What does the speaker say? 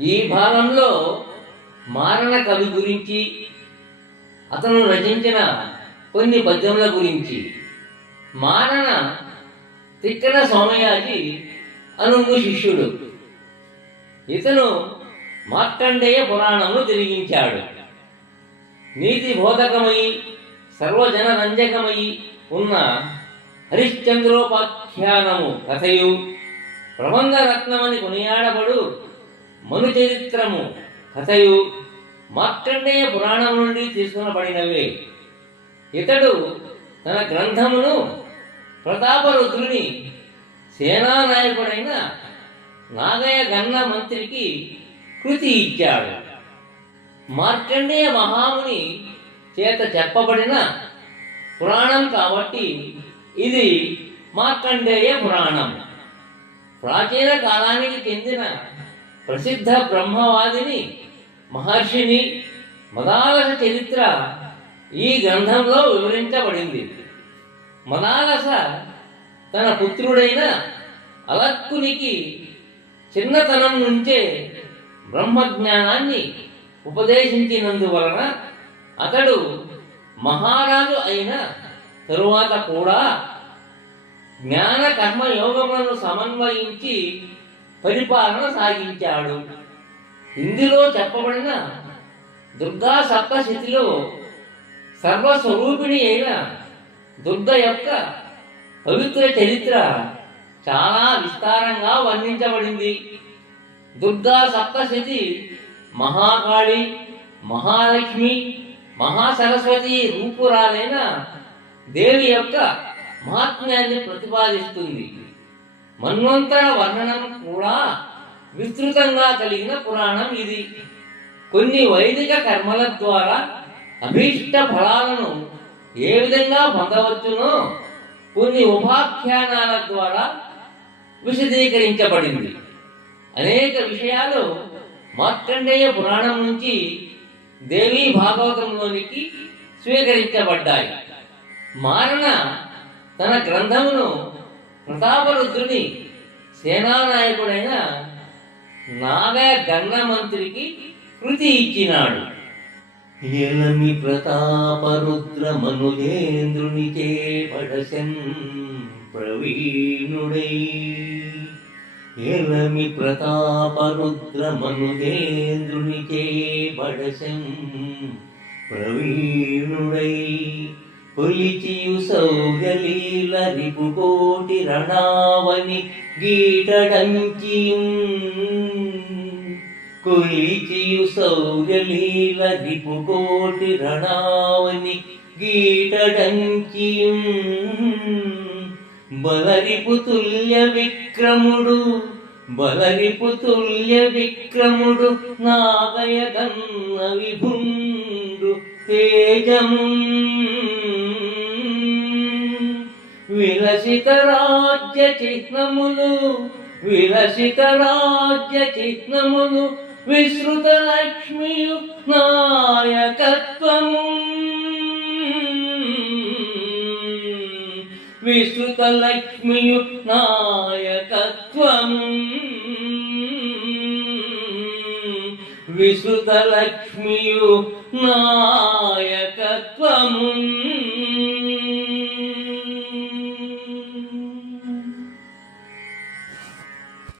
ఈ భాగంలో మారణ కవి గురించి, అతను రచించిన కొన్ని పద్యముల గురించి. మారణ తిక్కన సోమయాజి అనుంగు శిష్యుడు. ఇతను మార్కండేయ పురాణమును తిరిగించాడు. నీతి బోధకమై సర్వజన రంజకమై ఉన్న హరిశ్చంద్రోపాఖ్యానము కథయు, ప్రబంధరత్నమని కొనియాడబడు మను చరిత్రము కథయు మార్కండేయ పురాణం నుండి తీసుకునబడినవే. ఇతడు తన గ్రంథమును ప్రతాపరుద్రుని సేనానాయకుడైన నాగయ గన్న మంత్రికి కృతి ఇచ్చాడు. మార్కండేయ మహాముని చేత చెప్పబడిన పురాణం కాబట్టి ఇది మార్కండేయ పురాణం. ప్రాచీన కాలానికి చెందిన ప్రసిద్ధ బ్రహ్మవాదిని మహర్షిని మదాలస చరిత్ర ఈ గ్రంథంలో వివరించబడింది. మదాలస తన పుత్రుడైన అలక్కునికి చిన్నతనం నుంచే బ్రహ్మజ్ఞానాన్ని ఉపదేశించినందువలన అతడు మహారాజు అయిన తరువాత కూడా జ్ఞాన కర్మయోగములను సమన్వయించి పరిపాలన సాగించాడు. ఇందులో చెప్పబడిన దుర్గా సప్తశతిలో సర్వస్వరూపిణి అయిన దుర్గ యొక్క పవిత్ర చరిత్ర చాలా విస్తారంగా వర్ణించబడింది. దుర్గా సప్తశతి మహాకాళి, మహాలక్ష్మి, మహాసరస్వతి రూపురాలైన దేవి యొక్క మహాత్మ్యాన్ని ప్రతిపాదిస్తుంది. మన్వంతర వర్ణనం కూడా విస్తృతంగా కలిగిన పురాణం ఇది. కొన్ని వైదిక కర్మల ద్వారా అభీష్ట ఫలాలను ఏ విధంగా పొందవచ్చునో కొన్ని ఉపాఖ్యానాల ద్వారా విశదీకరించబడింది. అనేక విషయాలు మార్కండేయ పురాణం నుంచి దేవీ భాగవతంలోనికి స్వీకరించబడ్డాయి. మారణ తన గ్రంథమును ప్రతాపరుద్రుని సేనానాయకుడైన నాగయ గన్న మంత్రికి కృతి ఇచ్చినాడు. ఎలమి ప్రతాపరుద్ర మనుజేంద్రునిచే పడశన్ ప్రవీణుడై, ఎలమి ప్రతాపరుద్ర మనుజేంద్రునిచే పడశన్ ప్రవీణుడై, కొలిచియు సౌగలీల రిపుకోటి రణావని గీటడంచియుం, కొలిచియు సౌగలీల రిపుకోటి రణావని గీటడంచియుం, బలరిపు తుల్య విక్రముడు, బలరిపు తుల్య విక్రముడు నాగయ గన్న విభుండు తేజము, విలసిత రాజ్య చిహ్నములు, విలసిత రాజ్య చిహ్నములు, విశ్రుత లక్ష్మియు నాయకత్వము, విశ్రుత లక్ష్మియు నాయకత్వము, విశ్రుత లక్ష్మియు నాయకత్వము.